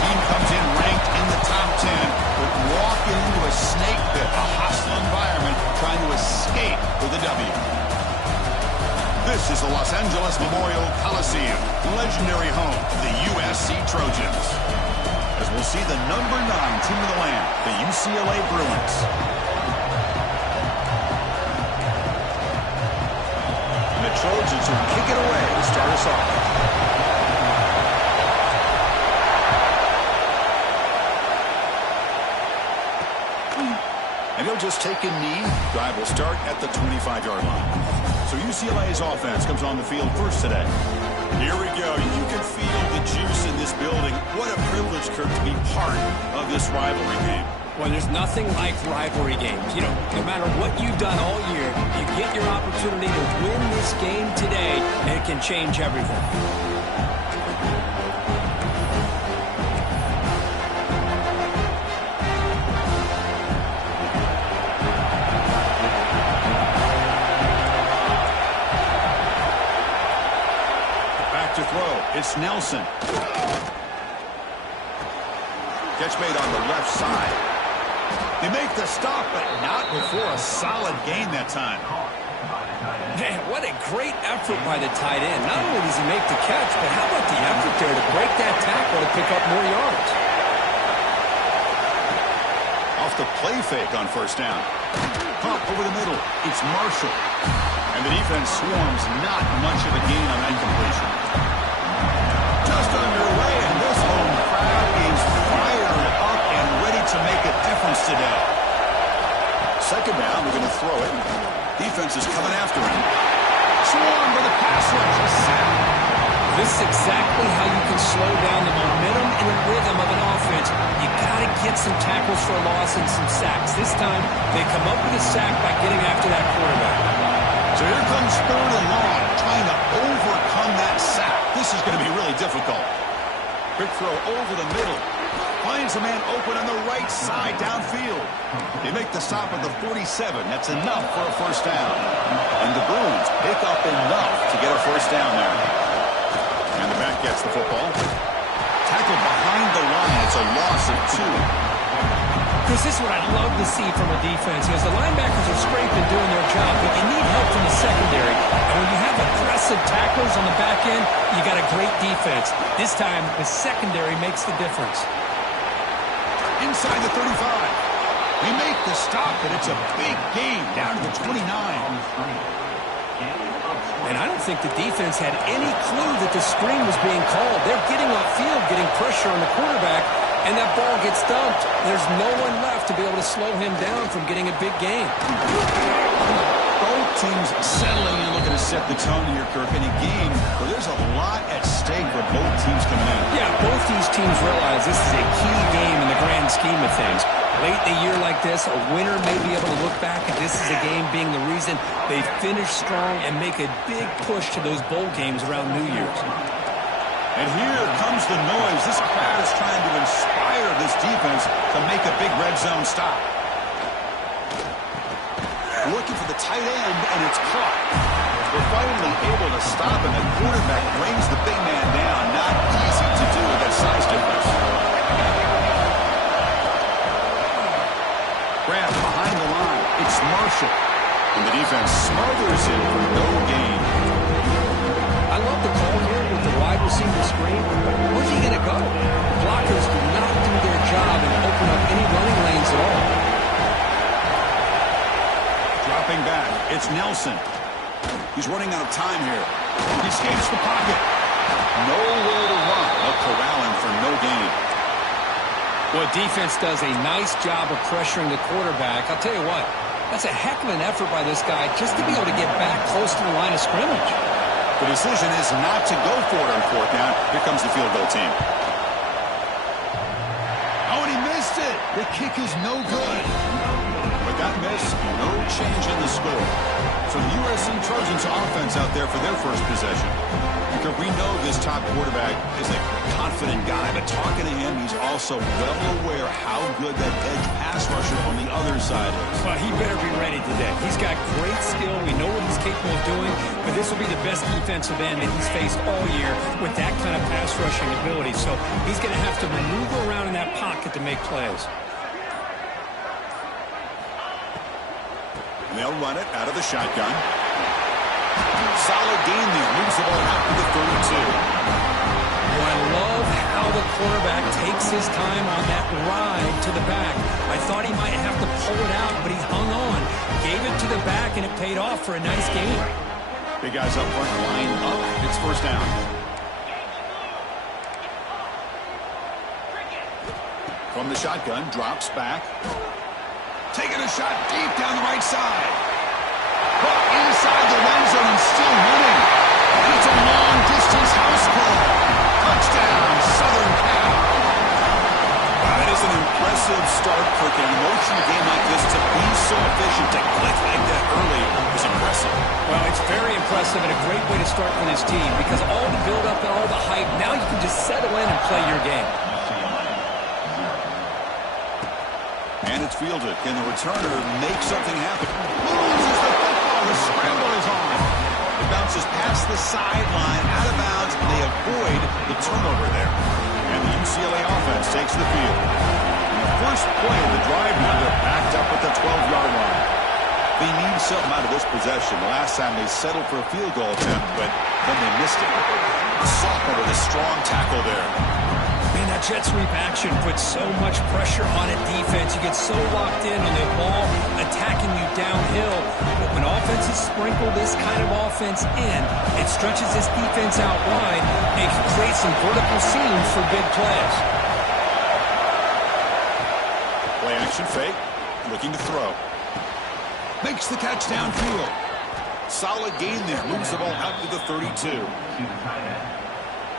Team comes in ranked in the top 10, but walking into a snake pit, a hostile environment, trying to escape with a W. This is the Los Angeles Memorial Coliseum, legendary home of the USC Trojans. As we'll see the number 9 team of the land, the UCLA Bruins. And the Trojans will kick it away to start us off. And he'll just take a knee. Drive will start at the 25-yard line. So UCLA's offense comes on the field first today. Here we go. You can feel the juice in this building. What a privilege, Kirk, to be part of this rivalry game. Well, there's nothing like rivalry games. You know, no matter what you've done all year, you get your opportunity to win this game today, and it can change everything. To throw, it's Nelson. Catch made on the left side. They make the stop, but not before a solid gain that time. Man, what a great effort by the tight end. Not only does he make the catch, but how about the effort there to break that tackle to pick up more yards? Off the play fake on first down. Pump over the middle. It's Marshall. And the defense swarms, not much of a gain on that completion. Just underway, and this home crowd is fired up and ready to make a difference today. Second down, we're going to throw it. Defense is coming after him. Swarm for the pass rush. A sack. This is exactly how you can slow down the momentum and the rhythm of an offense. You got to get some tackles for a loss and some sacks. This time, they come up with a sack by getting after that quarterback. So here comes third and long, trying to overcome that sack. This is going to be really difficult. Quick throw over the middle. Finds a man open on the right side downfield. They make the stop at the 47. That's enough for a first down. And the Bruins pick up enough to get a first down there. And the back gets the football. Tackled behind the line. It's a loss of 2. Because this is what I'd love to see from a defense. Because the linebackers are scraping, doing their job, but you need help from the secondary. And when you have aggressive tacklers on the back end, you got a great defense. This time, the secondary makes the difference. Inside the 35. We make the stop, but it's a big gain down to the 29. And I don't think the defense had any clue that the screen was being called. They're getting upfield, getting pressure on the quarterback, and that ball gets dumped. There's no one left to be able to slow him down from getting a big gain. Both teams settling in, looking to set the tone here, Kirk, in a game where there's a lot at stake for both teams coming in. Yeah, both these teams realize this is a key game in the grand scheme of things. Late in a year like this, a winner may be able to look back at this as a game being the reason they finish strong and make a big push to those bowl games around New Year's. And here comes the noise. This crowd is trying to inspire this defense to make a big red zone stop. Looking for the tight end, and it's caught. They're finally able to stop, and the quarterback brings the big man down. Not easy to do with that size difference. Grab behind the line. It's Marshall. And the defense smothers him for no gain. I love the call here with the wide receiver screen. Where's he going to go? Blockers do not do their job and open up any running lanes at all. Dropping back, it's Nelson. He's running out of time here. He escapes the pocket. Nowhere to run. They'll corral him for no gain. Well, defense does a nice job of pressuring the quarterback. I'll tell you what, that's a heck of an effort by this guy just to be able to get back close to the line of scrimmage. The decision is not to go for it on fourth down. Here comes the field goal team. Oh, and he missed it. The kick is no good. With that miss, no change in the score. So the USC Trojans offense out there for their first possession. Because we know this top quarterback is a confident guy, but talking to him, he's also well aware how good that edge pass rusher on the other side is. Well, he better be ready today. He's got great skill. We know what he's capable of doing, but this will be the best defensive end that he's faced all year with that kind of pass rushing ability. So he's going to have to maneuver around in that pocket to make plays. And they'll run it out of the shotgun. Solid gain there. Moves the ball out to the 32. Well, I love how the quarterback takes his time on that ride to the back. I thought he might have to pull it out, but he hung on. Gave it to the back, and it paid off for a nice gain. Big guys up front, line up. It's first down. From the shotgun, drops back. Taking a shot deep down the right side. Hook inside the end zone and still winning. And it's a long-distance house call. Touchdown, Southern Cal. That is an impressive start for an emotional game like this. To be so efficient, to click like that early is impressive. Well, it's very impressive and a great way to start for this team because all the build-up and all the hype, now you can just settle in and play your game. And it's fielded. Can the returner make something happen? Loses the football. The scramble is on. It bounces past the sideline, out of bounds, and they avoid the turnover there. And the UCLA offense takes the field. And the first play of the drive now, they're backed up at the 12-yard line. They need something out of this possession. The last time they settled for a field goal attempt, but then they missed it. Sophomore with a strong tackle there. Man, that jet sweep action puts so much pressure on a defense. You get so locked in on the ball attacking you downhill. But when offenses sprinkle this kind of offense in, it stretches this defense out wide and can create some vertical seams for big plays. Play action fake. Looking to throw. Makes the catch downfield. Solid gain there. Moves the ball out to the 32.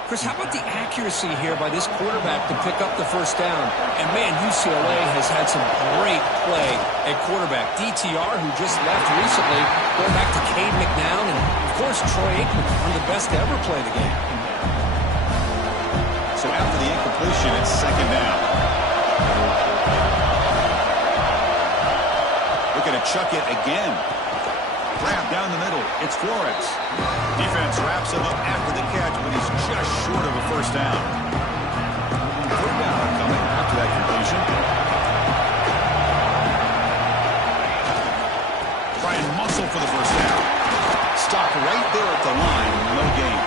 Chris, how about the accuracy here by this quarterback to pick up the first down? And, man, UCLA has had some great play at quarterback. DTR, who just left recently, going back to Cade McNown, and, of course, Troy Aikman, one of the best to ever play the game. So after the incompletion, it's second down. Looking to chuck it again. Grab down the middle. It's Flores. Defense wraps him up after the catch, but he's just short of a first down. Third down coming after that completion. Try and muscle for the first down. Stop right there at the line. No gain.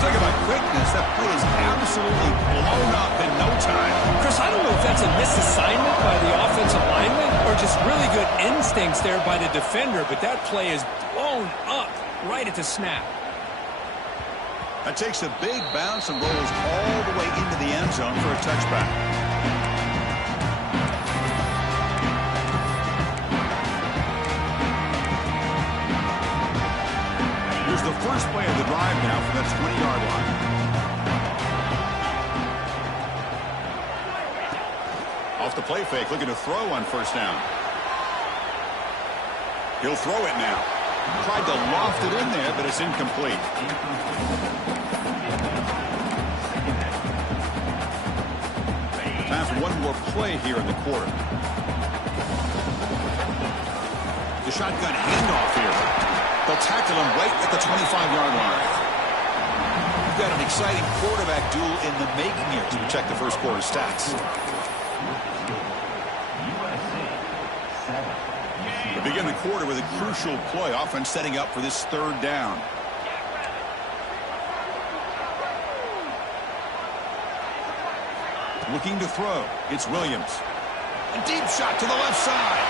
Talk about quickness. That play is absolutely blown up in no time. Chris, I don't know if that's a misassignment by the offensive lineman or just really good instincts there by the defender, but that play is blown up right at the snap. That takes a big bounce and rolls all the way into the end zone for a touchback. Here's the first play of the drive now from that 20-yard line. Off the play fake, looking to throw on first down. He'll throw it now. Tried to loft it in there, but it's incomplete. Time for one more play here in the quarter. The shotgun handoff here. They'll tackle him right at the 25-yard line. We've got an exciting quarterback duel in the making here as we check the first quarter stats. We begin the quarter with a crucial play. Offense setting up for this third down. Looking to throw. It's Williams. A deep shot to the left side.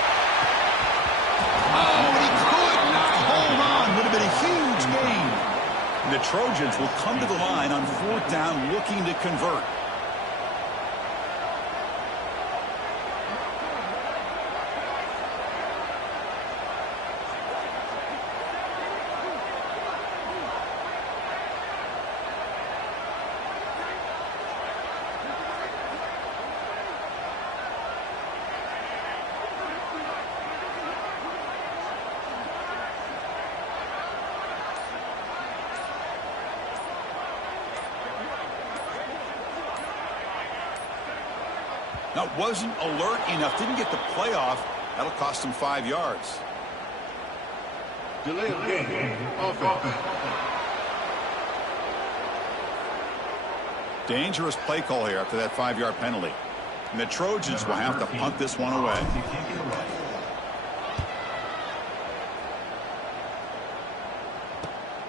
Oh, and he could not hold on. Would have been a huge gain. And the Trojans will come to the line on fourth down looking to convert. Now, wasn't alert enough, didn't get the play off. That'll cost him 5 yards. Delay of game. Offense. Dangerous play call here after that 5-yard penalty. And the Trojans will have to punt this one away.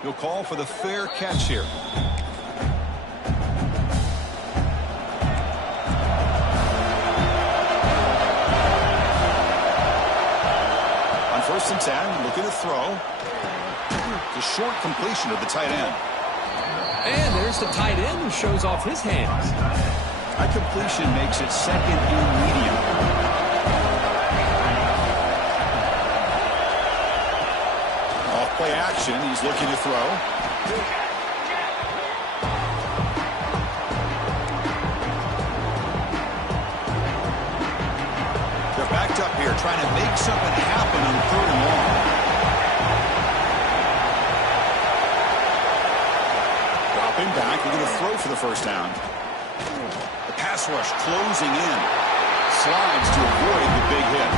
He'll call for the fair catch here. On 1st and 10, looking to throw. It's a short completion of the tight end. And there's the tight end who shows off his hands. That completion makes it 2nd and medium. Off play action, he's looking to throw. They're backed up here, trying to make something happen on 3rd and long. Dropping back, we're going to throw for the first down. Pass rush closing in. Slides to avoid the big hit.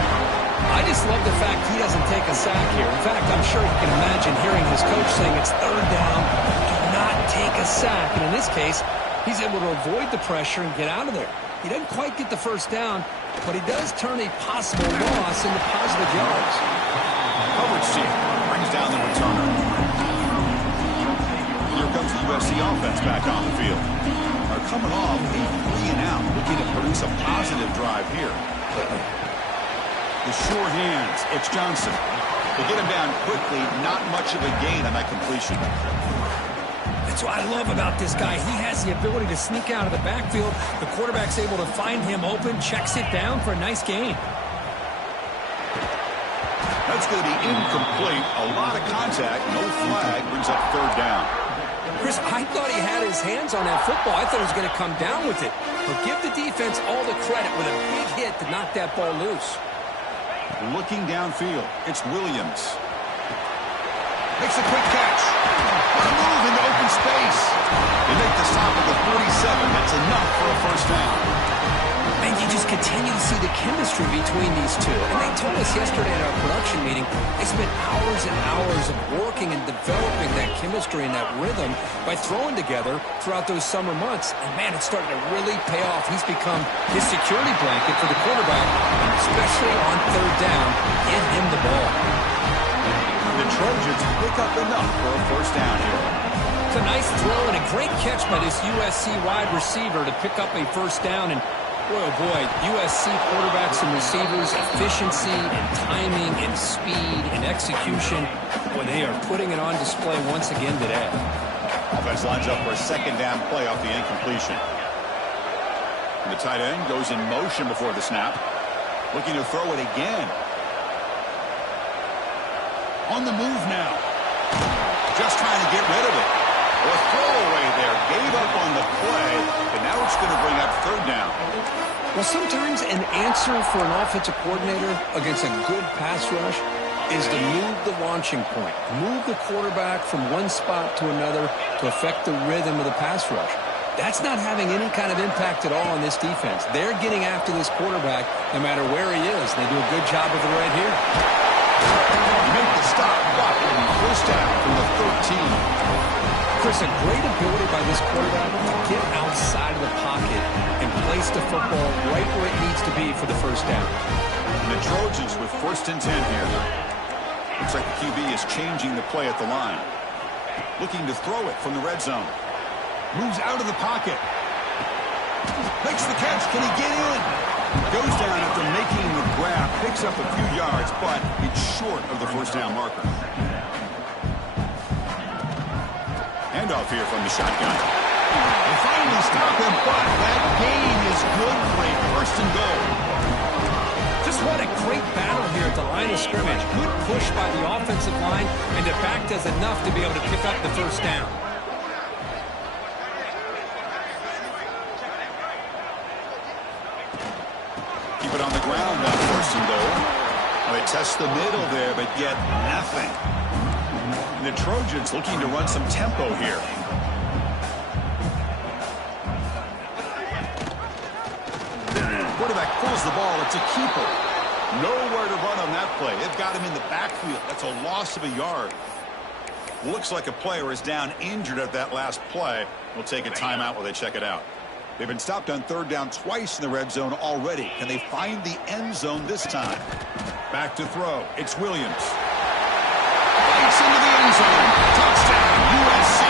I just love the fact he doesn't take a sack here. In fact, I'm sure you can imagine hearing his coach saying it's 3rd down. Do not take a sack. And in this case, he's able to avoid the pressure and get out of there. He doesn't quite get the first down, but he does turn a possible loss into positive yards. Coverage team brings down the returner. Here comes the USC offense back on the field. Are coming off a 3-and-out, looking to produce a positive drive here. The sure hands, it's Johnson. They get him down quickly, not much of a gain on that completion. That's what I love about this guy. He has the ability to sneak out of the backfield. The quarterback's able to find him open, checks it down for a nice gain. That's going to be incomplete. A lot of contact, no flag, brings up 3rd down. Chris, I thought he had his hands on that football. I thought he was going to come down with it. But give the defense all the credit with a big hit to knock that ball loose. Looking downfield, it's Williams. Makes a quick catch. What a move into open space. They make the stop at the 47. That's enough for a first down. And you just continue to see the chemistry between these two. And they told us yesterday at our production meeting, they spent hours and hours of working and developing that chemistry and that rhythm by throwing together throughout those summer months. And, man, it's starting to really pay off. He's become his security blanket for the quarterback, especially on 3rd down. Give him the ball. The Trojans pick up enough for a first down here. It's a nice throw and a great catch by this USC wide receiver to pick up a first down. And boy, oh boy, USC quarterbacks and receivers, efficiency and timing and speed and execution. Boy, they are putting it on display once again today. Offense lines up for a 2nd down play off the incompletion. And the tight end goes in motion before the snap. Looking to throw it again. On the move now. Just trying to get rid of it. A throwaway there. Gave up on the play, and now it's going to bring up 3rd down. Well, sometimes an answer for an offensive coordinator against a good pass rush is to move the launching point. Move the quarterback from one spot to another to affect the rhythm of the pass rush. That's not having any kind of impact at all on this defense. They're getting after this quarterback no matter where he is. They do a good job of it right here. Make the stop. First down from the 13. Chris, a great ability by this quarterback to get outside of the pocket and place the football right where it needs to be for the first down. And the Trojans with 1st and 10 here. Looks like the QB is changing the play at the line. Looking to throw it from the red zone. Moves out of the pocket. Makes the catch. Can he get in? Goes down after making the grab. Picks up a few yards, but it's short of the first down marker. Handoff here from the shotgun. They finally stop him, but that gain is good for a 1st and goal. Just what a great battle here at the line of scrimmage. Good push by the offensive line, and the back does enough to be able to pick up the first down. Keep it on the ground now, 1st and goal. Well, they test the middle there, but yet nothing. And the Trojans looking to run some tempo here. Quarterback Pulls the ball. It's a keeper. Nowhere to run on that play. They've got him in the backfield. That's a loss of a yard. Looks like a player is down injured at that last play. We'll take a timeout while they check it out. They've been stopped on third down twice in the red zone already. Can they find the end zone this time? Back to throw. It's Williams. Bites into the end zone. Touchdown, USC.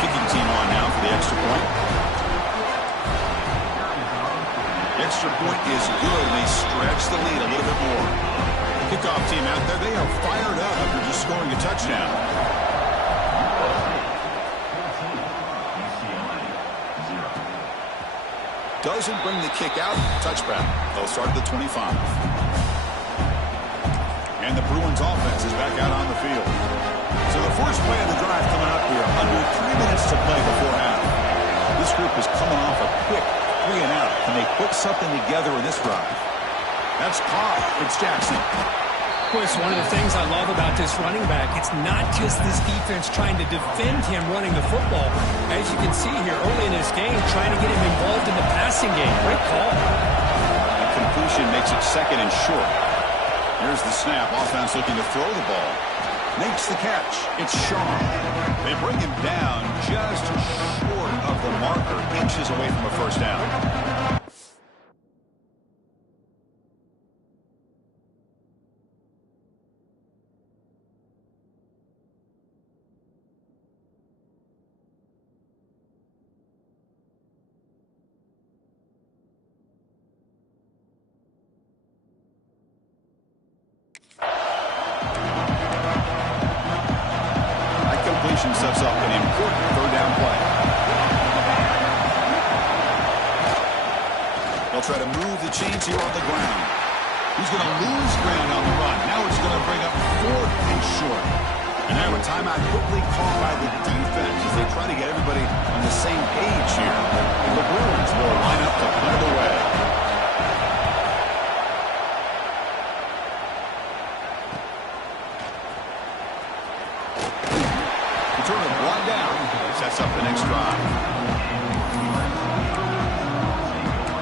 Kicking team on now for the extra point. The extra point is good, and they stretch the lead a little bit more. Kickoff team out there, they are fired up after just scoring a touchdown. Doesn't bring the kick out. Touchback. They'll start at the 25. And the Bruins offense is back out on the field. So the first play of the drive coming up here. Under 3 minutes to play before half. This group is coming off a quick 3 and out. Can they put something together in this drive? That's caught. It's Jackson. Of course, one of the things I love about this running back, it's not just this defense trying to defend him running the football. As you can see here early in this game, trying to get him involved in the passing game. Great call. The completion makes it second and short. Here's the snap. Offense looking to throw the ball. Makes the catch. It's Shaw. They bring him down just short of the marker, inches away from a first down. Sets up an important third down play. They'll try to move the chains here on the ground. He's going to lose ground on the run. Now it's going to bring up fourth and short. And now a timeout quickly called by the defense as they try to get everybody on the same page here. And the Bruins will line up to punt it away. Sets up the next drive.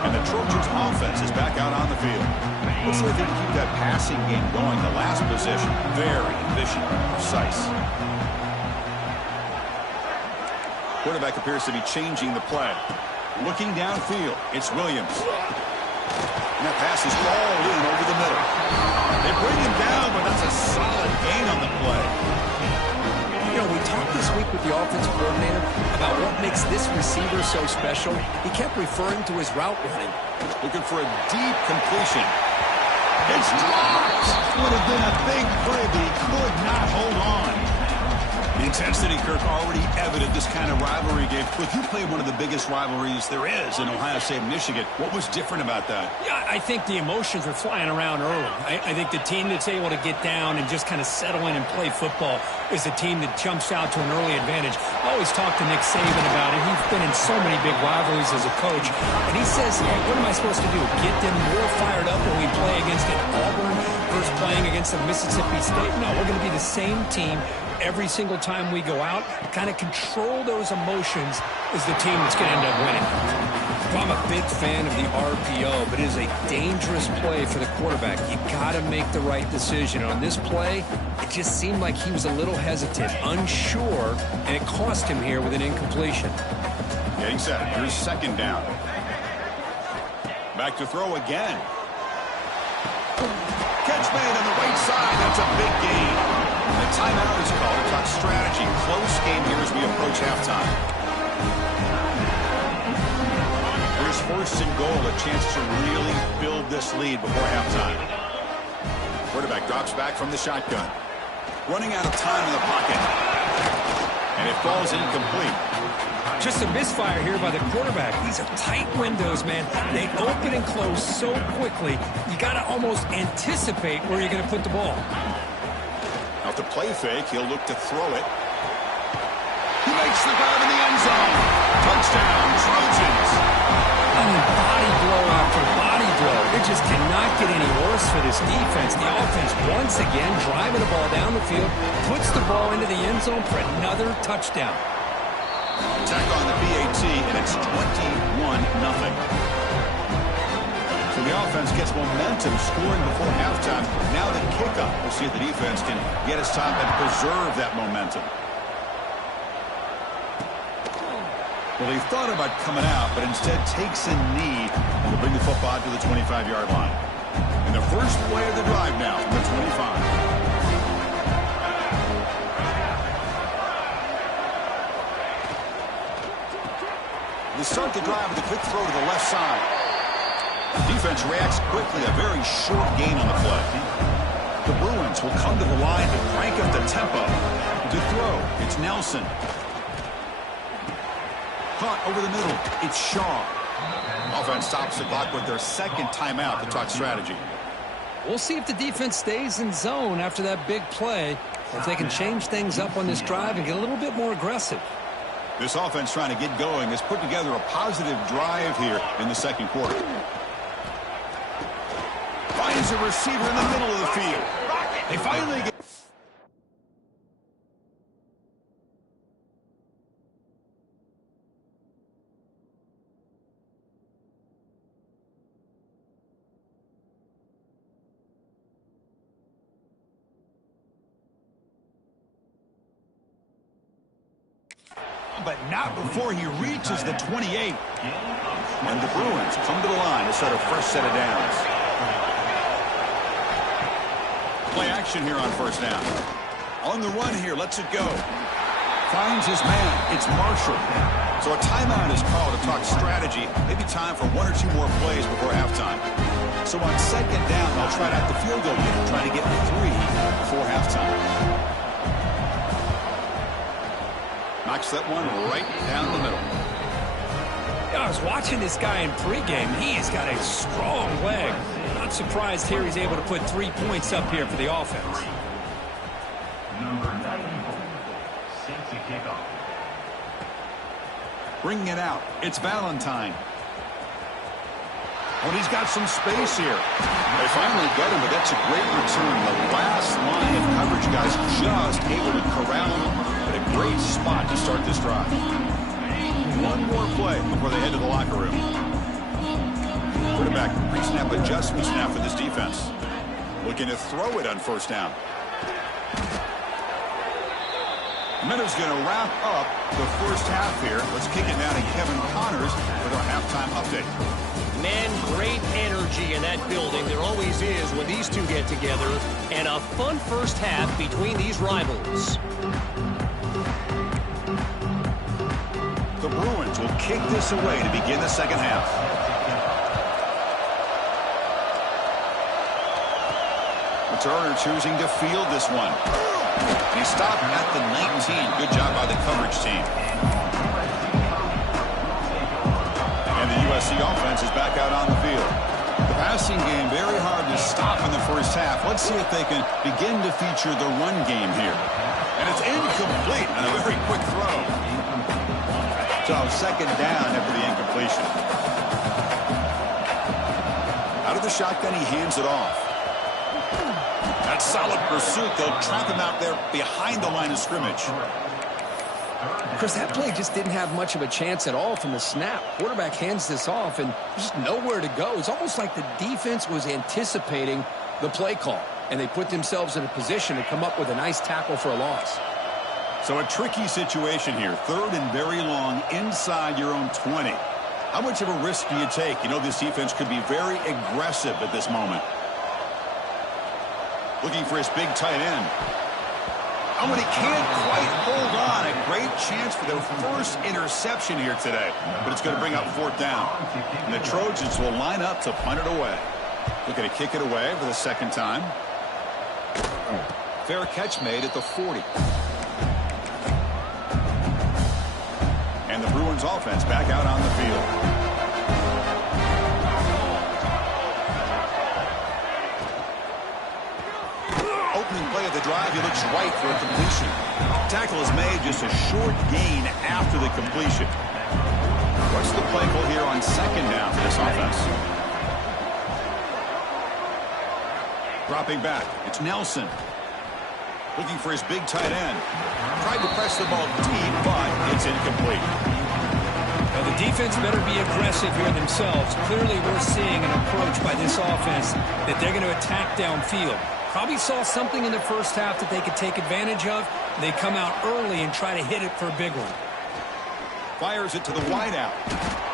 And the Trojans offense is back out on the field. Looks like they can keep that passing game going. The last possession, very efficient, precise. Quarterback appears to be changing the play. Looking downfield, it's Williams. And that pass is all in over the middle. They bring him down, but that's a solid gain on the play. You know, we talked this week with the offensive coordinator about what makes this receiver so special. He kept referring to his route running. Looking for a deep completion. It's dropped! Would have been a big play, but he could not hold on. The intensity, Kirk, already evident this kind of rivalry game. Look, you played one of the biggest rivalries there is in Ohio State and Michigan. What was different about that? Yeah, I think the emotions are flying around early. I think the team that's able to get down and just kind of settle in and play football is the team that jumps out to an early advantage. I always talk to Nick Saban about it. He's been in so many big rivalries as a coach. And he says, hey, what am I supposed to do? Get them more fired up when we play against an Auburn versus playing against a Mississippi State? No, we're going to be the same team every single time we go out. Kind of control those emotions is the team that's going to end up winning. I'm a big fan of the RPO, but it is a dangerous play for the quarterback. You got to make the right decision. On this play, it just seemed like he was a little hesitant, unsure, and it cost him here with an incompletion. Getting set. Here's second down. Back to throw again. Catch made on the right side. That's a big gain. And a timeout is called. Talk strategy. Close game here as we approach halftime. Here's first and goal. A chance to really build this lead before halftime. Quarterback drops back from the shotgun. Running out of time in the pocket. And it falls incomplete. Just a misfire here by the quarterback. These are tight windows, man. They open and close so quickly, you got to almost anticipate where you're going to put the ball. Now to play fake, he'll look to throw it. He makes the grab in the end zone. Touchdown, Trojans. I mean, body blow after body blow. It just cannot get any worse for this defense. The offense, once again, driving the ball down the field, puts the ball into the end zone for another touchdown. Tack on the PAT, and it's 21-0. So the offense gets momentum scoring before halftime. Now the kickoff. We'll see if the defense can get its top and preserve that momentum. Well, he thought about coming out, but instead takes a knee and will bring the football to the 25-yard line. And the first play of the drive now from the 25. They start the drive with a quick throw to the left side. Defense reacts quickly, a very short gain on the play. The Bruins will come to the line to crank up the tempo. To throw, it's Nelson. Caught over the middle, it's Shaw. Offense stops the clock with their second timeout to talk strategy. We'll see if the defense stays in zone after that big play, or if they can change things up on this drive and get a little bit more aggressive. This offense trying to get going has put together a positive drive here in the second quarter. Finds a receiver in the middle of the field. They finally get... But not before he reaches the 28. And the Bruins come to the line to start a fresh set of downs. Play action here on first down. On the run here, lets it go. Finds his man. It's Marshall. So a timeout is called to talk strategy. Maybe time for one or two more plays before halftime. So on second down, they'll try out the field goal unit, trying to get 3 before halftime. Knocks that one right down the middle. I was watching this guy in pregame. He's got a strong leg. Not surprised here he's able to put 3 points up here for the offense. Number 94, safety kickoff. Bringing it out. It's Valentine. Oh, he's got some space here. They finally get him, but that's a great return. The last line of coverage guys just able to corral him. But a great spot to start this drive. One more play before they head to the locker room. Quarterback pre-snap adjustments now for this defense. Looking to throw it on first down. Minutes going to wrap up the first half here. Let's kick it now to Kevin Connors with our halftime update. Man, great energy in that building. There always is when these two get together. And a fun first half between these rivals. The Bruins will kick this away to begin the second half. Returner choosing to field this one. He stopped at the 19. Good job by the coverage team. And the USC offense is back out on the field. The passing game very hard to stop in the first half. Let's see if they can begin to feature the run game here. And it's incomplete on a very quick throw. So second down after the incompletion. Out of the shotgun, he hands it off. That solid pursuit. They'll trap him out there behind the line of scrimmage. Chris, that play just didn't have much of a chance at all from the snap. Quarterback hands this off, and there's just nowhere to go. It's almost like the defense was anticipating the play call, and they put themselves in a position to come up with a nice tackle for a loss. So a tricky situation here. Third and very long inside your own 20. How much of a risk do you take? You know this defense could be very aggressive at this moment. Looking for his big tight end. Oh, and he can't quite hold on. A great chance for their first interception here today. But it's going to bring up fourth down. And the Trojans will line up to punt it away. Looking to kick it away for the second time. Fair catch made at the 40. And the Bruins offense back out on the field. Opening play of the drive, he looks right for a completion. Tackle is made, just a short gain after the completion. What's the play call here on second down for this offense? Dropping back, it's Nelson. Looking for his big tight end. Tried to press the ball deep, but it's incomplete. Now the defense better be aggressive here themselves. Clearly we're seeing an approach by this offense that they're going to attack downfield. Probably saw something in the first half that they could take advantage of. They come out early and try to hit it for a big one. Fires it to the wideout.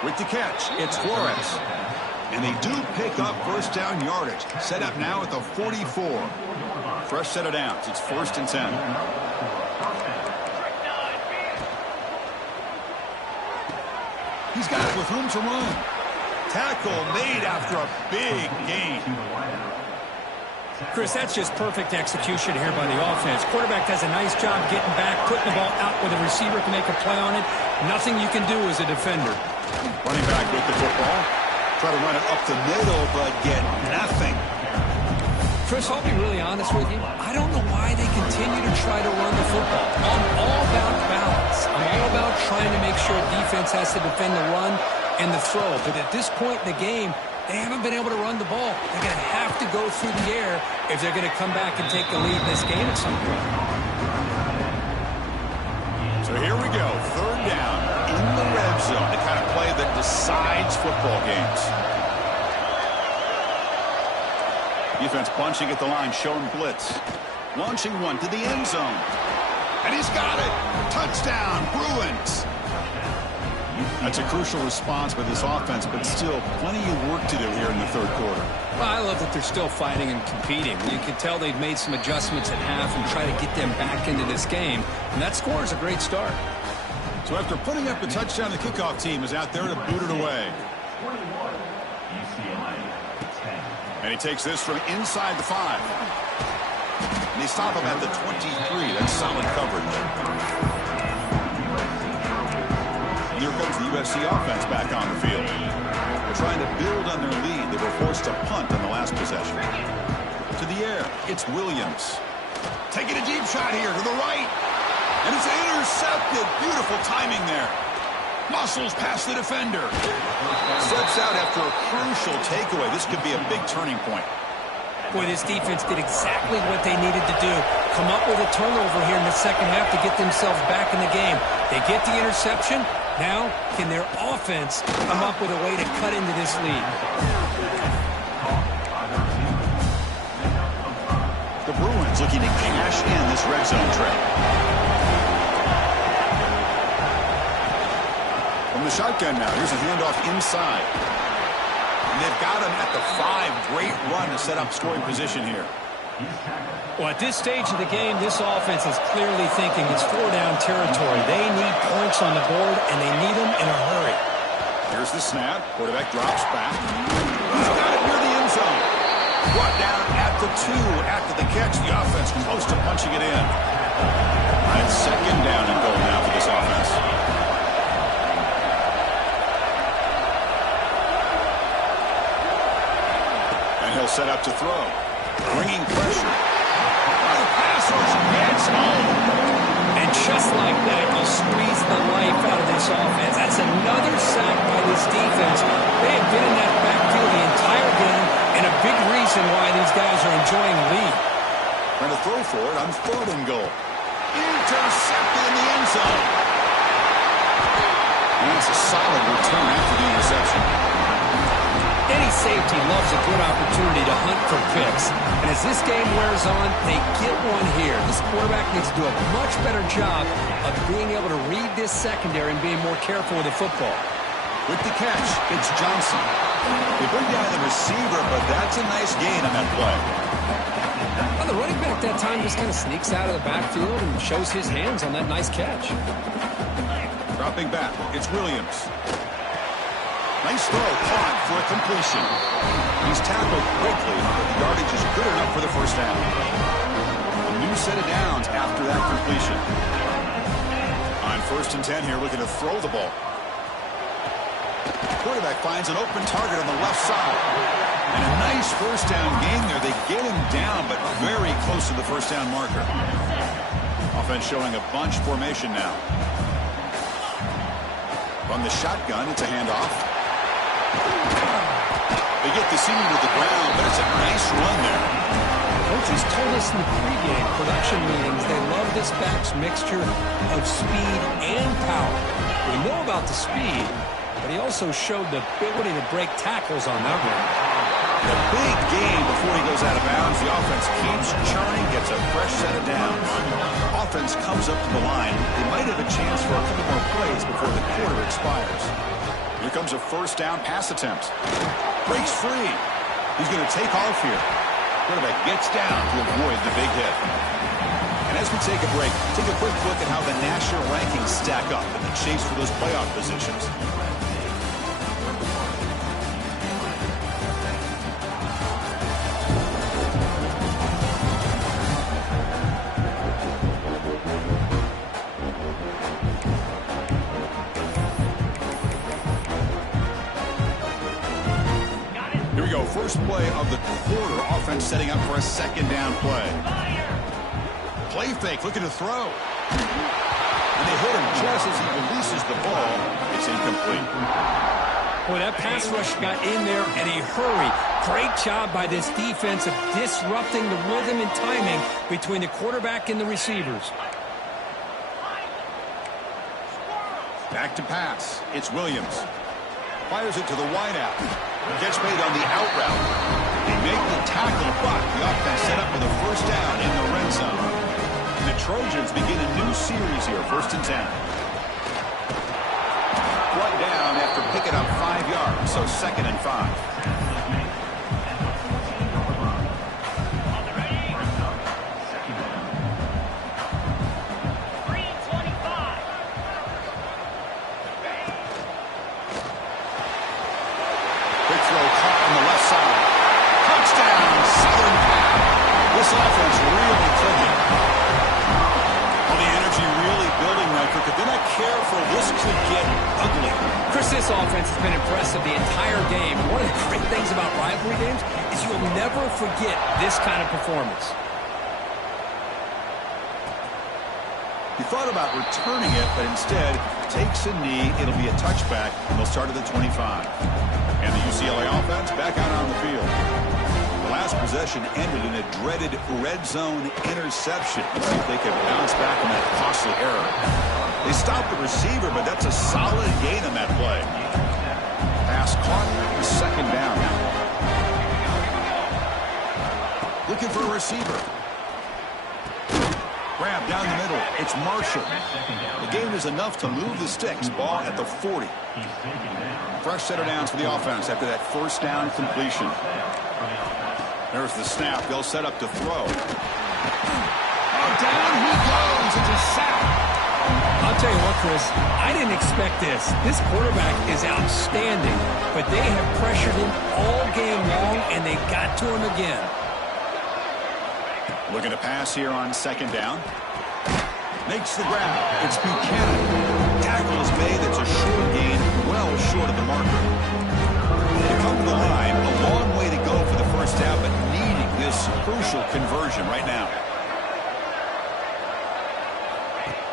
With the catch, it's Flores. And they do pick up first down yardage. Set up now at the 44. Fresh set of downs. It's 1st and 10. He's got it with room to run. Tackle made after a big gain. Chris, that's just perfect execution here by the offense. Quarterback does a nice job getting back, putting the ball out where the receiver can make a play on it. Nothing you can do as a defender. Running back with the football. Try to run it up the middle, but get nothing. Chris, I'll be really honest with you. I don't know why they continue to try to run the football. I'm all about balance. I'm all about trying to make sure defense has to defend the run and the throw. But at this point in the game, they haven't been able to run the ball. They're going to have to go through the air if they're going to come back and take the lead in this game at some point. So here we go. 3rd down in the red zone. The kind of play that decides football games. Defense bunching at the line, showing blitz. Launching one to the end zone. And he's got it. Touchdown, Bruins. That's a crucial response by this offense, but still plenty of work to do here in the 3rd quarter. Well, I love that they're still fighting and competing. You can tell they've made some adjustments at half and try to get them back into this game. And that score is a great start. So after putting up a touchdown, the kickoff team is out there to boot it away. And he takes this from inside the 5. And they stop him at the 23. That's solid coverage. And here comes the USC offense back on the field. They're trying to build on their lead. They were forced to punt on the last possession. To the air, it's Williams. Taking a deep shot here to the right. And it's intercepted. Beautiful timing there. Muscles past the defender. Steps out after a crucial takeaway. This could be a big turning point. Boy, this defense did exactly what they needed to do. Come up with a turnover here in the second half to get themselves back in the game. They get the interception. Now, can their offense come up with a way to cut into this lead? The Bruins looking to cash in this red zone trap. From the shotgun now, here's a handoff inside. And they've got him at the 5. Great run to set up scoring position here. Well, at this stage of the game, this offense is clearly thinking it's 4-down territory. They need points on the board, and they need them in a hurry. Here's the snap. Quarterback drops back. He's got it near the end zone. Brought down at the 2 after the catch. The offense close to punching it in. And it's 2nd down and goal now for this offense. And he'll set up to throw. Bringing pressure. The pass rush gets home. And just like that, you squeeze the life out of this offense. That's another sack by this defense. They have been in that backfield the entire game, and a big reason why these guys are enjoying the lead. Trying to throw for it on 3rd and goal. Intercepted in the end zone. And that's a solid return after the interception. Any safety loves a good opportunity to hunt for picks. And as this game wears on, they get one here. This quarterback needs to do a much better job of being able to read this secondary and being more careful with the football. With the catch, it's Johnson. They bring down the receiver, but that's a nice gain on that play. Well, the running back that time just kind of sneaks out of the backfield and shows his hands on that nice catch. Dropping back, it's Williams. Nice throw, caught for a completion. He's tackled quickly, but the yardage is good enough for the first down. A new set of downs after that completion. On 1st and 10 here, looking to throw the ball. Quarterback finds an open target on the left side. And a nice first down gain there. They get him down, but very close to the first down marker. Offense showing a bunch formation now. From the shotgun, it's a handoff. They get the senior to the ground, but it's a nice run there. He's told us in the pregame production meetings they love this back's mixture of speed and power. We know about the speed, but he also showed the ability to break tackles on that one. A big gain before he goes out of bounds. The offense keeps churning, gets a fresh set of downs. Offense comes up to the line. They might have a chance for a couple more plays before the quarter expires. Here comes a first down pass attempt. Breaks free. He's going to take off here. Quarterback gets down to avoid the big hit. And as we take a break, take a quick look at how the national rankings stack up in the chase for those playoff positions. First play of the quarter. Offense setting up for a second down play. Play fake, looking to throw. And they hit him just as he releases the ball. It's incomplete. Boy, that pass rush got in there in a hurry. Great job by this defense of disrupting the rhythm and timing between the quarterback and the receivers. Back to pass. It's Williams. Fires it to the wideout. Catch made on the out route. They make the tackle, but the offense set up with a first down in the red zone. And the Trojans begin a new series here, 1st and 10. Brought down after picking up 5 yards, so 2nd and 5. This offense has been impressive the entire game. One of the great things about rivalry games is you'll never forget this kind of performance. He thought about returning it, but instead takes a knee. It'll be a touchback, and they'll start at the 25. And the UCLA offense back out on the field. The last possession ended in a dreaded red zone interception. Let's see if they can bounce back from that costly error. They stopped the receiver, but that's a solid gain on that play. Pass caught, 2nd down. Looking for a receiver. Grab down the middle. It's Marshall. The gain is enough to move the sticks. Ball at the 40. Fresh set of downs for the offense after that first down completion. There's the snap. They'll set up to throw. Oh, down he goes. It's a sack. I'll tell you what, Chris, I didn't expect this. This quarterback is outstanding, but they have pressured him all game long, and they got to him again. Looking to pass here on 2nd down. Makes the grab. It's Buchanan. Tackle is made. It's a short gain, well short of the marker. They come to the line, a long way to go for the first half, but needing this crucial conversion right now.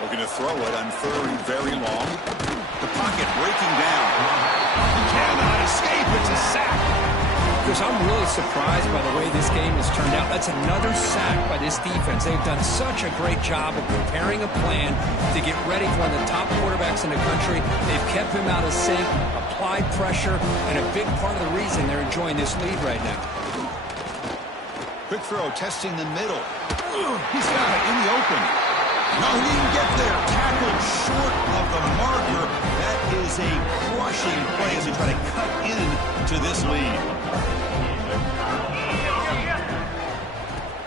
Looking to throw it on 3rd and very long. The pocket breaking down. He cannot escape. It's a sack. Chris, I'm really surprised by the way this game has turned out. That's another sack by this defense. They've done such a great job of preparing a plan to get ready for one of the top quarterbacks in the country. They've kept him out of sync, applied pressure, and a big part of the reason they're enjoying this lead right now. Quick throw, testing the middle. He's got it in the open. No, he didn't get there. Tackled short of the marker. That is a crushing play as they try to cut into this lead.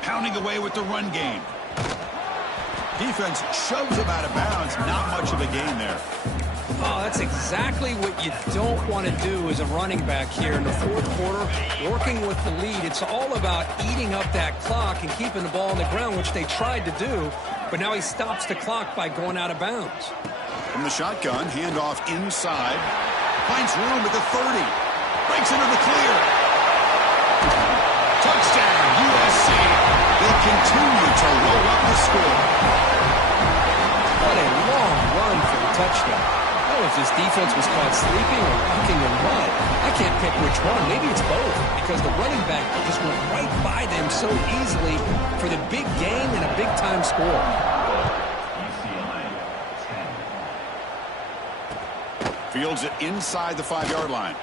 Pounding away with the run game. Defense shoves him out of bounds. Not much of a gain there. Oh, that's exactly what you don't want to do as a running back here in the 4th quarter. Working with the lead, it's all about eating up that clock and keeping the ball on the ground, which they tried to do. But now he stops the clock by going out of bounds. From the shotgun, handoff inside. Finds room at the 30. Breaks into the clear. Touchdown, USC. They continue to roll up the score. What a long run for the touchdown. know if this defense was caught sleeping or walking in mud. I can't pick which one. Maybe it's both, because the running back just went right by them so easily for the big gain and a big-time score. Fields it inside the 5-yard line.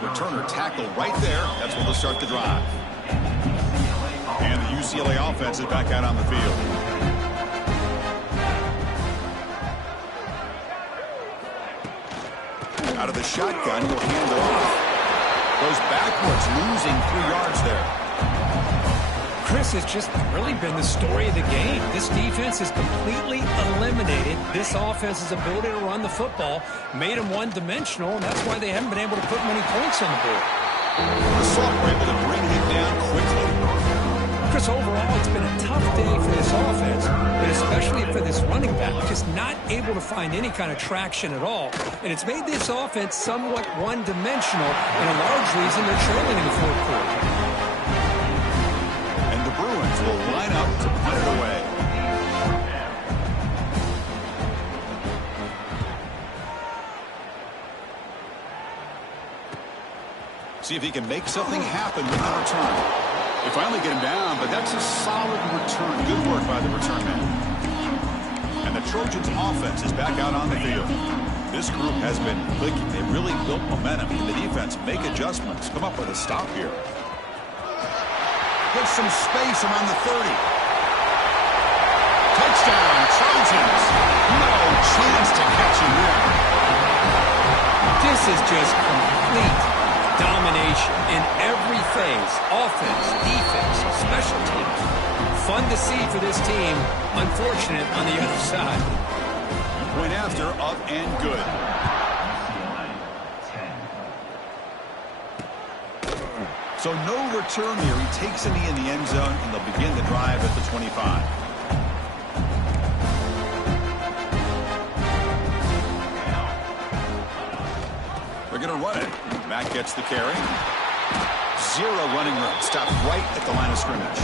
Returner tackle right there. That's where they'll start the drive. And the UCLA offense is back out on the field. Out of the shotgun, will hand it off. Goes backwards, losing 3 yards there. Chris, has just really been the story of the game. This defense has completely eliminated this offense's ability to run the football, made them one-dimensional, and that's why they haven't been able to put many points on the board. The Soft were able to bring him down quickly. Chris, overall, it's been a tough day for this offense, but especially for this running back, just not able to find any kind of traction at all. And it's made this offense somewhat one-dimensional, and a large reason they're trailing in the fourth quarter. And the Bruins will line up to punt it away. See if he can make something happen with the return. They finally get him down, but that's a solid return. Good work by the return man. And the Trojans' offense is back out on the field. This group has been clicking. They really built momentum. Can the defense make adjustments? Come up with a stop here. Get some space around the 30. Touchdown, Trojans. No chance to catch him there. This is just complete domination in every phase. Offense, defense, special teams. Fun to see for this team. Unfortunate on the other side. Point after, up and good. So no return here. He takes a knee in the end zone, and they'll begin the drive at the 25. They're going to run it. Matt gets the carry. 0 running room. Stopped right at the line of scrimmage.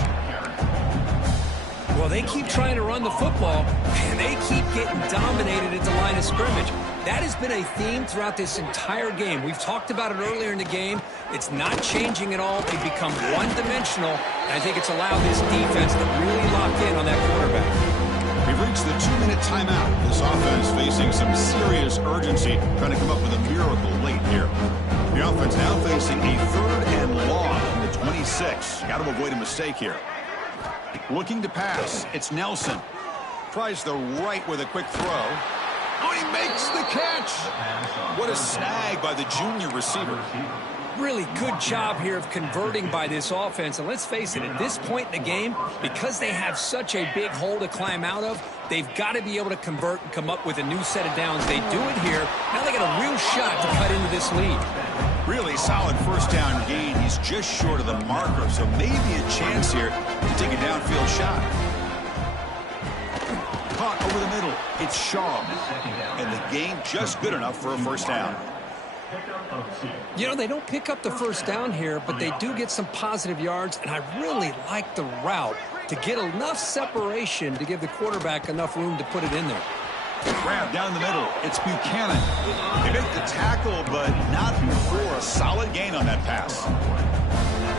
Well, they keep trying to run the football, and they keep getting dominated at the line of scrimmage. That has been a theme throughout this entire game. We've talked about it earlier in the game. It's not changing at all. They've become one-dimensional, and I think it's allowed this defense to really lock in on that quarterback. We've reached the 2-minute timeout. This offense facing some serious urgency, trying to come up with a miracle late here. The offense now facing a 3rd and long from the 26. Got to avoid a mistake here. Looking to pass. It's Nelson. Tries the right with a quick throw. Oh, he makes the catch. What a snag by the junior receiver. Really good job here of converting by this offense. And let's face it, at this point in the game, because they have such a big hole to climb out of, they've got to be able to convert and come up with a new set of downs. They do it here. Now they got a real shot to cut into this lead. Really solid first down gain. He's just short of the marker, so maybe a chance here to take a downfield shot. Caught over the middle. It's Shaw. And the gain just good enough for a first down. You know, they don't pick up the first down here, but they do get some positive yards, and I really like the route to get enough separation to give the quarterback enough room to put it in there. Grab down the middle. It's Buchanan. They make the tackle, but not before a solid gain on that pass.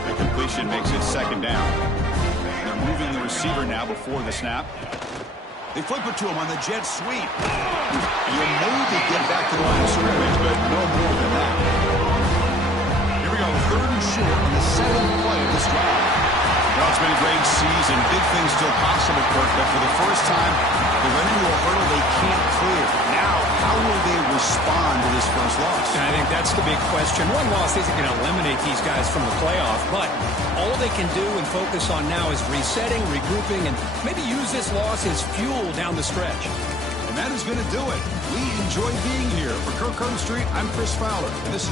The completion makes it second down. They're moving the receiver now before the snap. They flip it to him on the jet sweep. You maybe get back to the line of scrimmage, but no more than that. Here we go, 3rd and short on the 7th play of this drive. Well, it's been a great season. Big things still possible, Kirk, but for the first time, they run into a hurdle they can't clear. Now, how will they respond to this first loss? And I think that's the big question. One loss isn't going to eliminate these guys from the playoff, but all they can do and focus on now is resetting, regrouping, and maybe use this loss as fuel down the stretch. And that is going to do it. We enjoy being here. For Kirk Herbstreit, I'm Chris Fowler, and this is